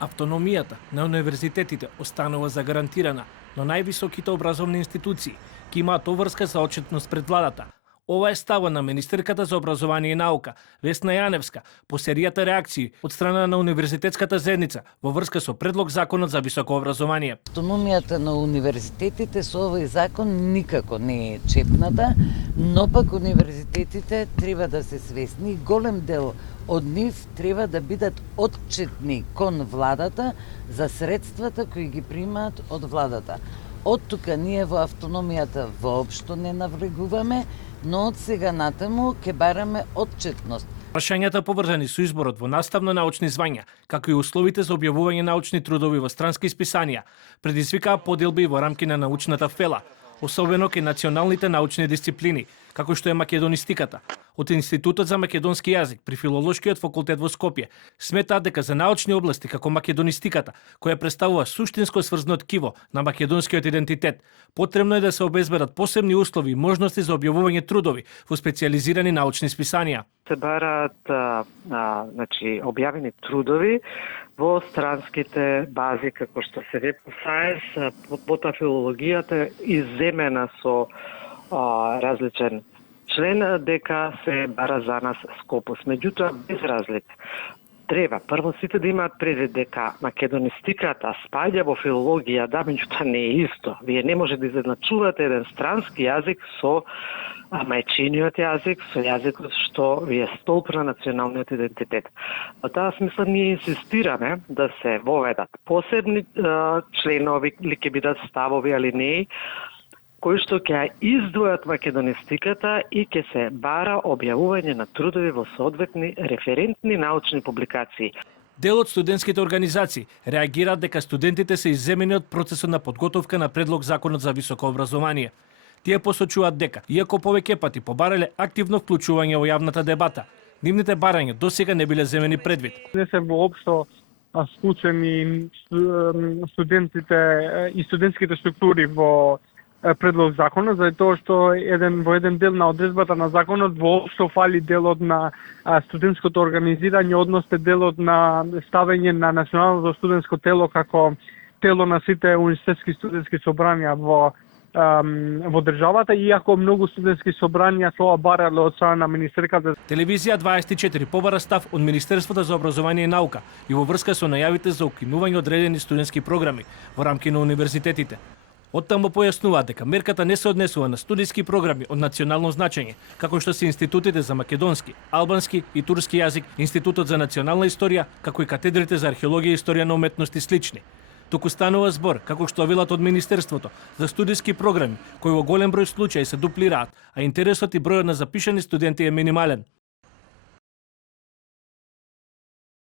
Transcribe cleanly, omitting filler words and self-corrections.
Автономијата на универзитетите останува загарантирана, но највисоките образовни институции ќе имаат обврска за отчетност пред владата. Ова е ставот на министерката за образование и наука, Весна Јаневска, по серијата реакции од страна на универзитетската заедница во врска со предлог законот за високо образование. Автономијата на универзитетите со овој закон никако не е чепната, но пак универзитетите треба да се свесни, голем дел од нив треба да бидат отчетни кон владата за средствата кои ги примаат од владата. Од тука ние во автономијата воопшто не навлегуваме, но од сега натаму ќе бараме отчетност. Прашањата поврзани со изборот во наставно-научни звања, како и условите за објавување научни трудови во странски списанија, предизвикаа поделби во рамки на научната фела, особено кај националните научни дисциплини, како што е македонистиката. Од Институтот за македонски јазик при Филолошкиот факултет во Скопје сметаат дека за научни области како македонистиката, која представува суштинско сврзано ткиво на македонскиот идентитет, потребно е да се обезбедат посебни услови и можности за објавување трудови во специјализирани научни списанија. Се бараат објавени трудови во странските бази како што се Web of Science, потоа филологијата изземена со различен член дека се бара за нас Скопус. Меѓутоа, без разлика, треба прво сите да имаат предвид дека македонистиката спаѓа во филологија, да, меѓутоа не е исто. Вие не може да изедначувате еден странски јазик со мајчиниот јазик, со јазикот што ви е столб на националниот идентитет. Во таа смисла ние инсистираме да се воведат посебни членови или ќе бидат ставови алинеи кои што ќе издвојат македонистиката и ќе се бара објавување на трудови во соодветни референтни научни публикации. Дел од студентските организации реагираат дека студентите се изземени од процесот на подготовка на предлог законот за високо образование. Тие посочуваат дека, иако повеќе пати побарале активно вклучување во јавната дебата, нивните барања досега не биле земени предвид. Не се воопшто вклучени студентите и студентските структури во предлог законот, за тоа што во еден дел на одредбата на законот воопшто фали делот на студентското организирање, односно делот на ставење на националното студентско тело како тело на сите универзитетски студентски собрања во државата, иако многу студентски собрања тоа барале од страна на министерката. Телевизија 24 побара став од Министерството за образование и наука и во врска со најавите за укинување одредени студентски програми во рамки на универзитетите. Оттаму појаснуваат дека мерката не се однесува на студиски програми од национално значење, како што се институтите за македонски, албански и турски јазик, Институтот за национална историја, како и катедрите за археологија и историја на уметности слични. Туку станува збор, како што велат од Министерството, за студиски програми, кои во голем број случаи се дуплираат, а интересот и бројот на запишани студенти е минимален.